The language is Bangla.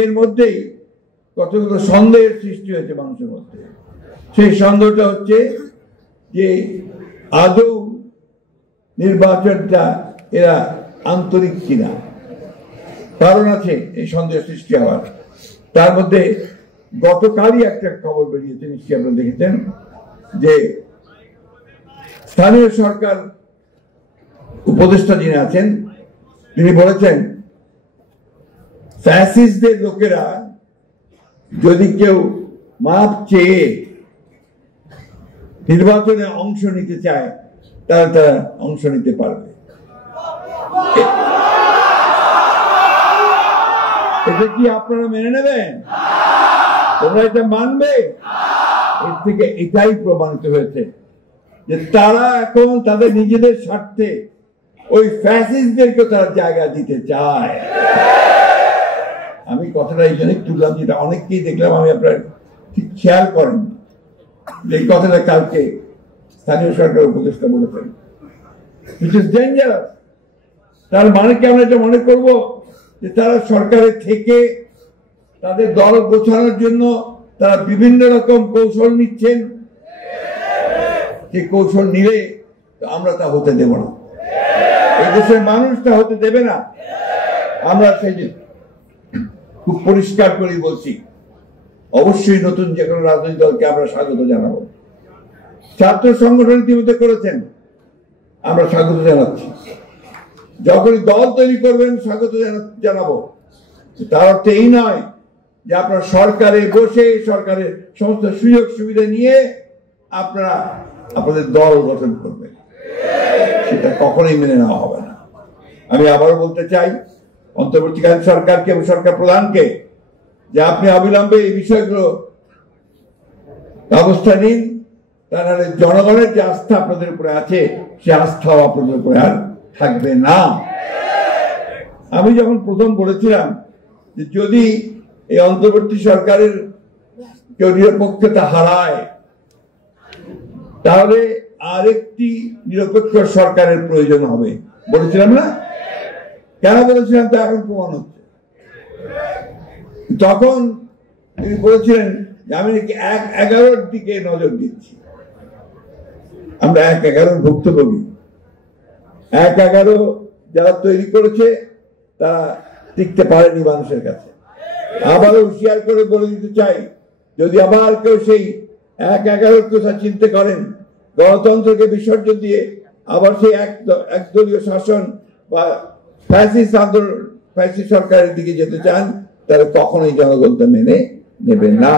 এর মধ্যেই কতগুলো সন্দেহের সৃষ্টি হয়েছে মানুষের মধ্যে। সেই সন্দেহটা হচ্ছে যে আদৌ নির্বাচনটা এরা আন্তরিক কিনা। কারণ আছে এই সন্দেহ সৃষ্টি হওয়ার। তার মধ্যে গতকালই একটা খবর বেরিয়েছে, নিশ্চয়ই আপনারা দেখেছেন, যে স্থানীয় সরকার উপদেষ্টা যিনি আছেন তিনি বলেছেন ফ্যাসিস্টদের লোকেরা যদি কেউ মাপ চেয়ে নির্বাচনে অংশ নিতে চায় তাহলে তারা অংশ নিতে পারবে। এটা কি আপনারা মেনে নেবেন? তোমরা এটা মানবে? এর থেকে এটাই প্রমাণিত হয়েছে যে তারা এখন তাদের নিজেদের স্বার্থে ওই ফ্যাসিস্টদেরকে তারা জায়গা দিতে চায়। আমি কথাটা এই জন্য তুললাম, যেটা অনেককেই দেখলাম, আমি আপনার ঠিক খেয়াল করেন এই কথাটা কালকে স্থানীয় সরকার উপদেষ্টা বলেছেন, which is dangerous। তার মানে কি আমরা এটা মনে করবো যে তারা সরকারের থেকে তাদের দল গোছানোর জন্য তারা বিভিন্ন রকম কৌশল নিচ্ছেন? যে কৌশল নিলে আমরা তা হতে দেব না, এই দেশের মানুষ তা হতে দেবে না। আমরা সেই খুব পরিষ্কার করে বলছি, অবশ্যই নতুন যে কোনো রাজনৈতিক দলকে আমরা স্বাগত জানাবো। ছাত্র সংগঠন ইতিমধ্যে করেছেন, আমরা স্বাগত জানাচ্ছি। যখনই দল তৈরি করবেন স্বাগত জানাবো। তার অর্থ এই নয় যে আপনার সরকারে বসে সরকারের সমস্ত সুযোগ সুবিধা নিয়ে আপনারা আপনাদের দল গঠন করবেন, সেটা কখনোই মেনে নেওয়া হবে না। আমি আবারও বলতে চাই অন্তর্বর্তীকালীন সরকারকে এবং সরকার প্রধানকে যে আপনি অবিলম্বে এই বিষয়গুলো ব্যবস্থা নিন, তা নাহলে জনগণের যে আস্থা আপনাদের উপরে আছে সে আস্থাও আপনাদের উপরে আর থাকবে না। আমি যখন প্রথম বলেছিলাম যে যদি এই অন্তর্বর্তী সরকারের কেউ নিরপেক্ষতা হারায় তাহলে আরেকটি নিরপেক্ষ সরকারের প্রয়োজন হবে বলেছিলাম না? কেন বলেছিলাম তা এখন প্রমাণ হচ্ছে। তখন তিনি বলেছিলেন যে আমি নাকি 1-11 দিকে নজর দিচ্ছি। আমরা 1-11 ভুক্তভোগী। 1-11 যারা তৈরি করেছে তারা টিকতে পারেনি মানুষের কাছে। আবারও হুঁশিয়ার করে বলে দিতে চাই, যদি আবার কেউ সেই 1-11 কথা চিন্তা করেন, গণতন্ত্রকে বিসর্জন দিয়ে আবার সেই একদলীয় শাসন বা ফ্যাসিস্ট আন্দোলন, ফ্যাসিস্ট সরকারের দিকে যেতে চান, তাহলে কখনোই জনগণ তা মেনে নেবেন না।